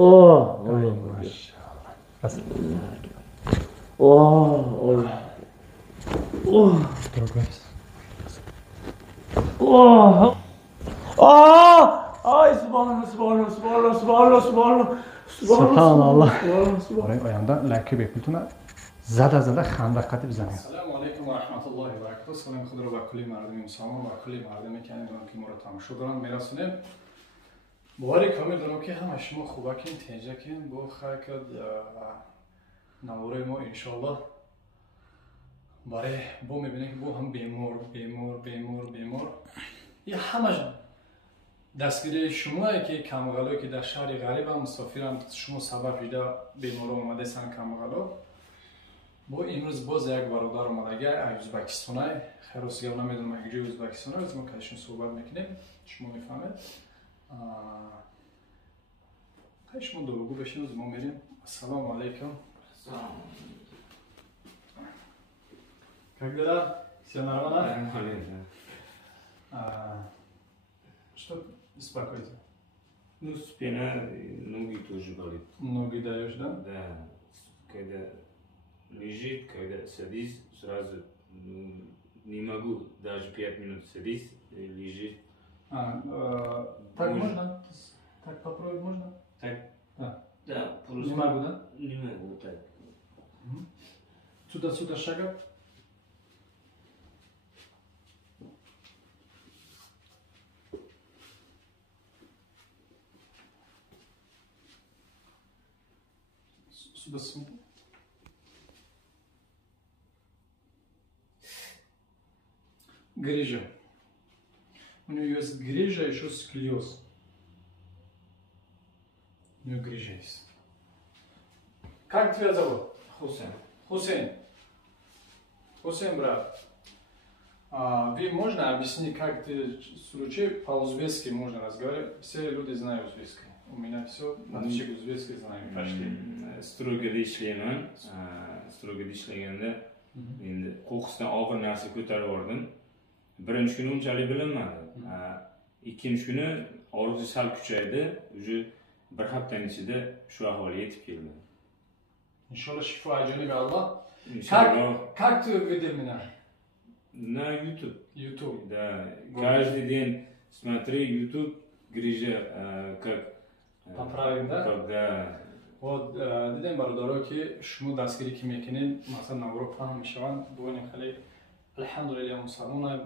اوه الله ماشاءالله بس اوه الله اوه progress اوه آه سبحان الله سبحان الله سبحان الله سبحان الله سبحان الله سبحان الله سبحان الله برای آینده لکه میتونه زده خندقتی بزنید. السلام علیکم و رحمت الله و برکاته. سلام خود رو به کلی مردم مسلمان و کلی مردمی که ما رو تماشا دارن میرسونیم. باوری کامل دارم که همه شما خوبه کن تیجه کن با خاکد نوره ما انشالله برای با میبینیم که با هم بیمار یه همه جان دستگیری شما که کمغلو که در شهر غریب هم مسافر هم شما سبب بیده بیمار آمده سن کمغلو با امروز باز یک برادر اومده اگر ازبکستانه خیلی گپ نمیدونم اگه ازبکستانه از ما کلشون صحبت میکنیم شما میفهمید شما دروغو بشین از ما میریم. السلام علیکم. Как дела? Все нормально? Нормально, Что беспокоит? Ну, спина, ноги тоже болит. Ноги даешь, да? Да, когда лежит, когда садись, сразу не могу даже 5 минут садись и лежит. Так можно? Так попробовать можно? Так? Да. Да, просто... Не могу, да? Не могу, так. Сюда шага. Сюда смотри. Грыжа. У нее есть грыжа, еще сколиоз. У нее грыжа есть. Как тебя зовут? Хусейн. Хусейн, брат. Вы можно объяснить, как ты случай по-узбекски можно разговаривать? Все люди знают узбекский. У меня все на узбекский знаем почти. Strugada ishlayman. Strugada ishlaganda endi qo'qqisdan og'ir narsa ko'tarib bordim. Birinchi kuni unchalik bilinmadi. Ikkinchi kuni og'riq sal kuchaydi. Уже bir haftaning ichida shu ahvolga yetib keldi. Inshaalloh shifo ajoniga Allah. Иншаллах. Как ты увидел меня? На YouTube. YouTube. Да. Каждый день смотри YouTube, грижа, как Поправим, да? Когда Вот دیدیم برادرها که شما دستگیری که میکنین مثلا نورو فهم میشوند ببینیم خیلی الحمدلله مسلمان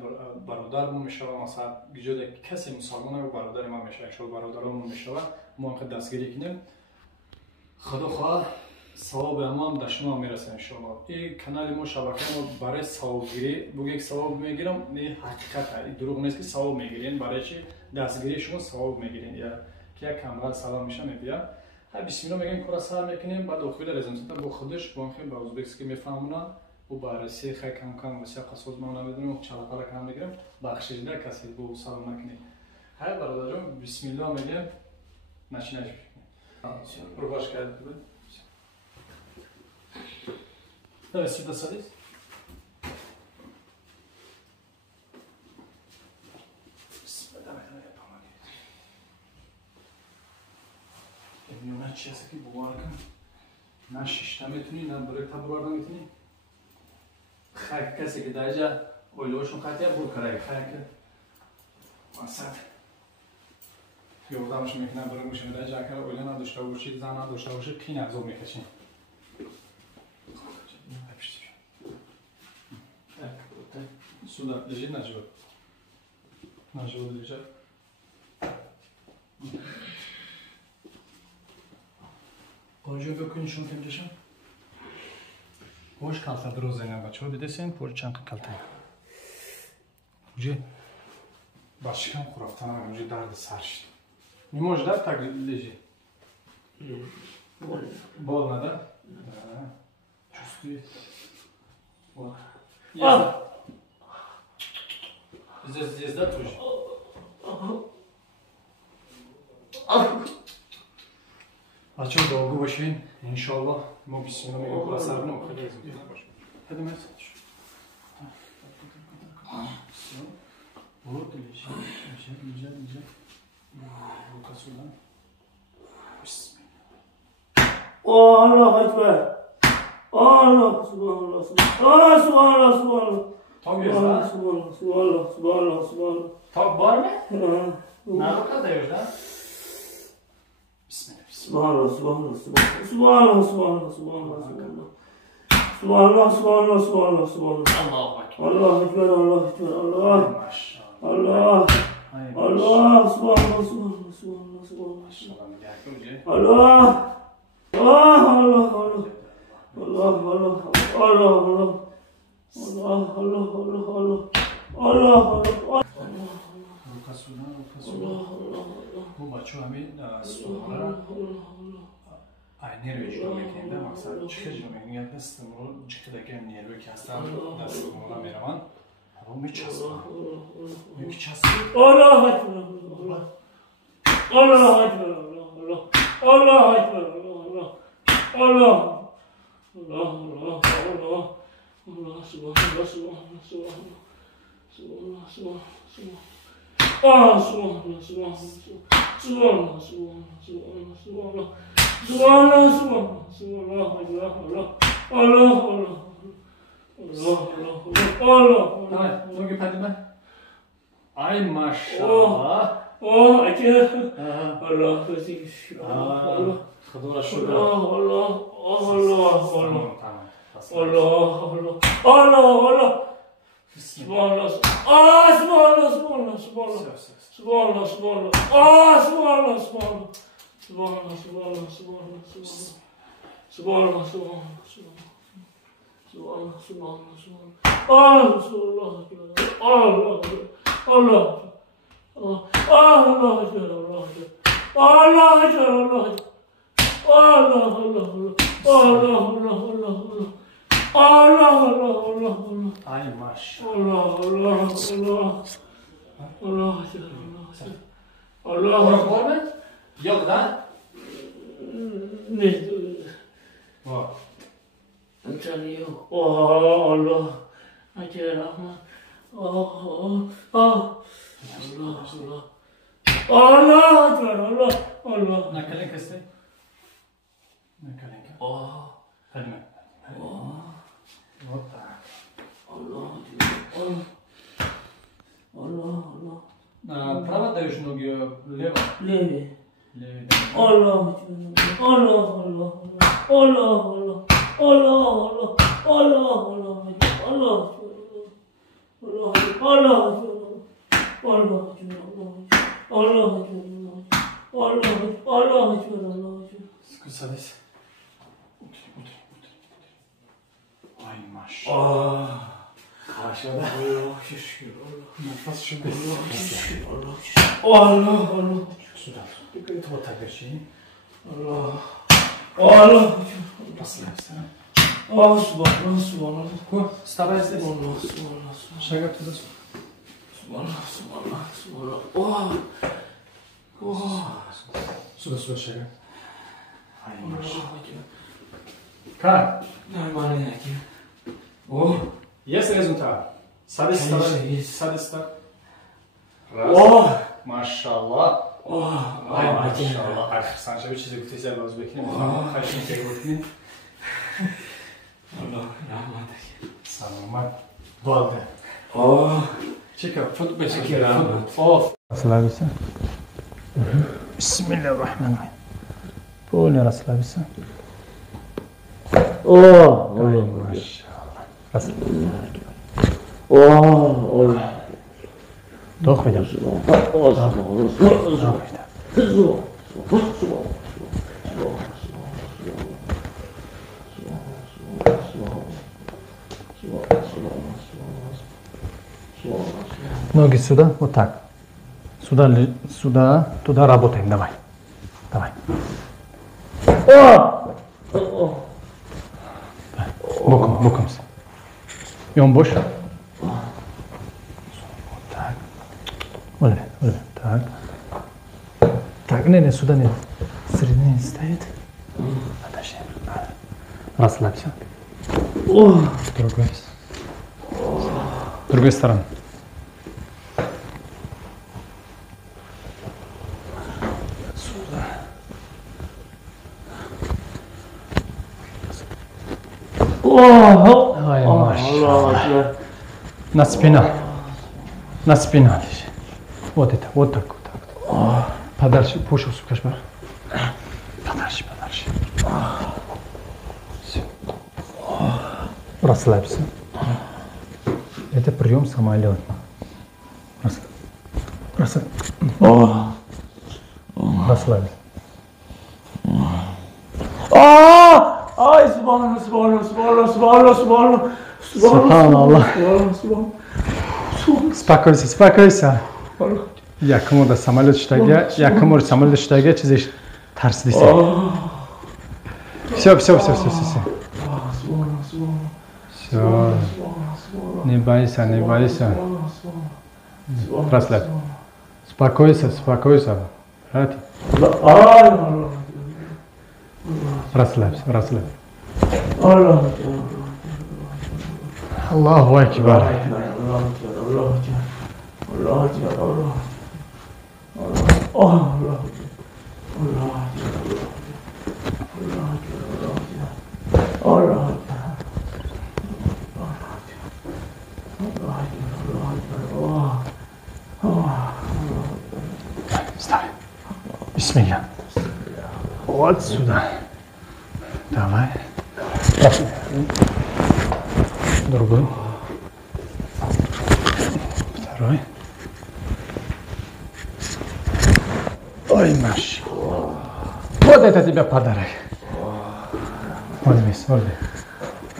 برادر ما میشوند مثلا گجوده کسی مسلمان و برادر ما میشه شو برادرمون میشوند ما هم دستگیری کنیم خدا خواه ثواب ما در شما میرسه ان شاء الله. این کانال ما شبکه ما برای ثوابگیری بگید ثواب میگیرم این حقیقته این دروغ نیست که ثواب میگیرین برای چی دستگیری شما ثواب میگیرین یا که کامل سلام میشه میبیا بسم الله میگیم کورا سر میکنیم بعد اخویل رزم با خودش با خیلی با ازبکسکی میفهمونه و بررسی خیلی کم واسه قصوز ما نمیدونیم چاله کم میگیریم بخشیده کسی با سلام نکنی های برادر جان بسم الله میگیم نشینش رو باش کرد بود давай сюда садись. نه چیزی که بوار کن نه ششتا میتونی نه برای تبرار نمیتونی خیلی کسی که در جا اویلوشون خطیه بور کرده خیلی واسط یوردمش میکنه برای میشه در جا که اویلو نداشته باشید زن نداشته باشید پین ازو میکشیم سودا لجید نجود لجید Положи бекунишон темдешам. Пош калта дрозена бачо бидесен порчан калта. Уже башкам хурафтана уже дард сарш. Не можешь да так лежи. Больно, да? Да. Чувствует. Вот. Здесь да тоже? بچه ها داغو باشین انشالله ما بسم الله میگم کلا سر نو خیلی از میتونم باشیم هده مرسی برو دلیشه اینجا بو کسولن بسم الله Allah Ekber. Allah subhanallah. Allah subhanallah subhanallah. Tabii ya. Subhanallah subhanallah subhanallah subhanallah. Tabii var mı? Ha. Ne kadar da? Bismillah. Subhanallah subhanallah subhanallah. Subhanallah subhanallah subhanallah subhanallah. Subhanallah subhanallah subhanallah subhanallah. Allahu Ekber. Allah Ekber Allah Ekber Allah. Maşallah. Allah. Ay, Allah subhanallah subhanallah subhanallah subhanallah. Maşallah. Gel Allah. Allah Allah Allah. Allah Allah Allah Allah. Allah Allah Allah Allah. Allah Allah. Bu bachchu hami suara aynı rejimekinde maksat çıkıcı memnuniyet istemuru çıkıdaki emniyet ve kastan dastumuna meraman bu müçhası müçhası Allah Ekber Allah. Allah Ekber Allah. Allah Ekber Allah. Allah. Allah Allah Allah. Allah subhanallah subhanallah subhanallah. Subhanallah subhanallah. Ah subhanallah subhanallah subhanallah subhanallah subhanallah subhanallah subhanallah subhanallah Allah Allah Allah Allah Allah Allah. Tamam, bugün hadi ben. Ay maşallah. Oh, acı. Allah razı Allah. Kıdura şurada. Allah Allah Allah. Tamam. Allah Allah Allah. Subhanallah. Ah subhanallah subhanallah subhanallah. Subhanallah subhanallah. Ah subhanallah subhanallah. Subhanallah subhanallah subhanallah subhanallah. Subhanallah subhanallah subhanallah. Subhanallah subhanallah subhanallah. Ah Resulullah. Allah Allah. Allah Ekber Allah Ekber. Allah Ekber Allah Ekber. Allah Allah Allah. Allah Allah Allah. Allah Allah Allah Allah. Ay maşallah. Allah Allah Allah. Allah Ekber Allah. Allah. Var mı? Yok da. Ne? Var. Tanıyor. Allah. Ekber Rahman. Allah Allah. Allah Ekber Allah. Allah. Ne kalın kesti? Ne kalın kesti? Oh. Hadi mi? Oh. Hoppa. Allah. Allah. Allah. Prava da još mnogo leva. Levi. Levi. Allah. Allah. Allah. Allah. Allah. Allah. Allah. Allah. Allah. Allah. Allah. Allah. Kısadayız. Ay maşallah. Aşağıda. Allah şükür. Nefes şimdi. Allah. Sudan. Bir tuva takışı. Allah. Allah. Nasıl yapsın? Allah subhanallah subhanallah. Ko? Stavaj se. Allah subhanallah. Šega tu da su? Subhanallah. Oh. Suda šega. Ay maşallah. Kaj? Najmanje neki. Oh. Jes rezultat. Sad je stav. Oh. Maşallah. Oh. Ay maşallah. Ay sen şöyle çizip güzel Özbek'in. Kaşını çekip Allah rahmet Sanırım balde. Oh. Çeka fut beşik. Peki, rahmet. Of. Расслабься. Bismillahirrahmanirrahim. Полный расслабься. Oh. Ай, машаллах. Расслабься. Oh. Вдох, выдох. Вдох, выдох. Ноги сюда, вот так. Сюда, туда работаем, давай. Давай. Боком. И он больше. Вот так. Оле. Так. Так, не, сюда не. Середине стоит. Подожди. Расслабься. Другой стороны. Ay maşallah. Akbar. На спина. На спина лежи. Вот это, вот так, вот так. Подальше, пушил, сука, шпар. Подальше, подальше. Все. Расслабься. Это прием самолета. Расслабься. Расслабься. Ay subhanallah, subhanallah, subhanallah, subhanallah, subhanallah. Subhanallah. Subhanallah. Спокойся, спокойся. Якому да самолет штаге, якому самолет штаге чизиш тарсдисе. Все, все, все, все, все. Все. Не бойся, не бойся. Расслабь. Спокойся, спокойся. Брат. Расслабься, расслабься. Аллаху акбар. Вставай. Бисмилля. Вот сюда. Давай. Другой. Второй. Ой, Маш. Вот это тебе подарок. Вот здесь, вот здесь.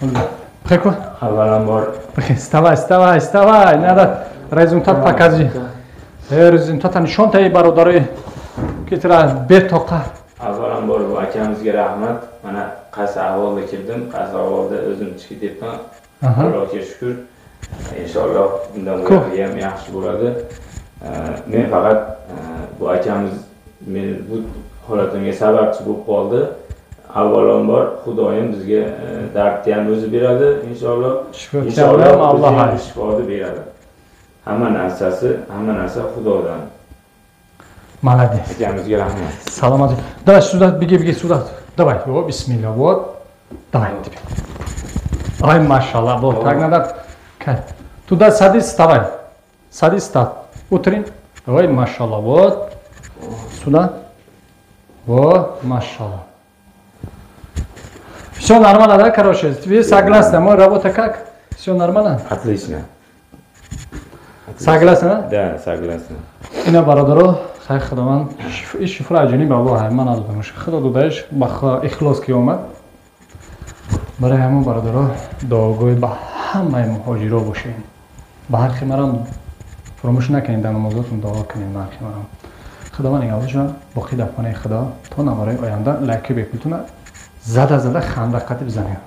Вот здесь. Прикольно? Avvalambor Вставай, вставай, вставай. Надо результат покажи. Результат нишонтай бародари кетира бетоқа. avvalambor bu akamizga rahmat. Mana qaysi ahvolda keldim, qaysi ahvolda o'zim chiqib ketdim. Allohga shukr. Inshaalloh bundan buyon ham yaxshi bo'ladi. Men faqat bu akamiz men bu holatimga sababchi bo'lib qoldi. Avvalambor Xudoyim bizga dardni ham o'zi beradi inshaalloh. Inshaalloh Alloh shifoni beradi. Hamma narsa Xudodan. Молодец. Akamizga rahmat. Саламат. Давай сюда, беги, беги сюда. Давай. Вот, бисмилля. Вот. Давай тебе. Ай, машаллах. Вот так надо. Туда садись, вставай. Садись, встав. Утрин. Ой, машаллах. Вот. Сюда. Вот, машаллах. Все нормально, да, короче? Вы согласны? Моя работа как? Все нормально? Отлично. Согласны, да? Да, согласен. Ина бародаро, хай худаман, шифра аҷониб Аллоҳ ман надодамаш. Худо додааш ба ихлос ки омад. Барои ҳамон бародаро дуогӯй ба ҳамаи муҳоҷиро бошем. Ба ҳар химарам фуромӯш накунед дар намозотон дуо кунед ба ҳар химарам. Худованд нигаҳбошад, боқӣ дар паноҳи Худо то навбарои оянда лайки бепултуна зада ханда қатиб занед.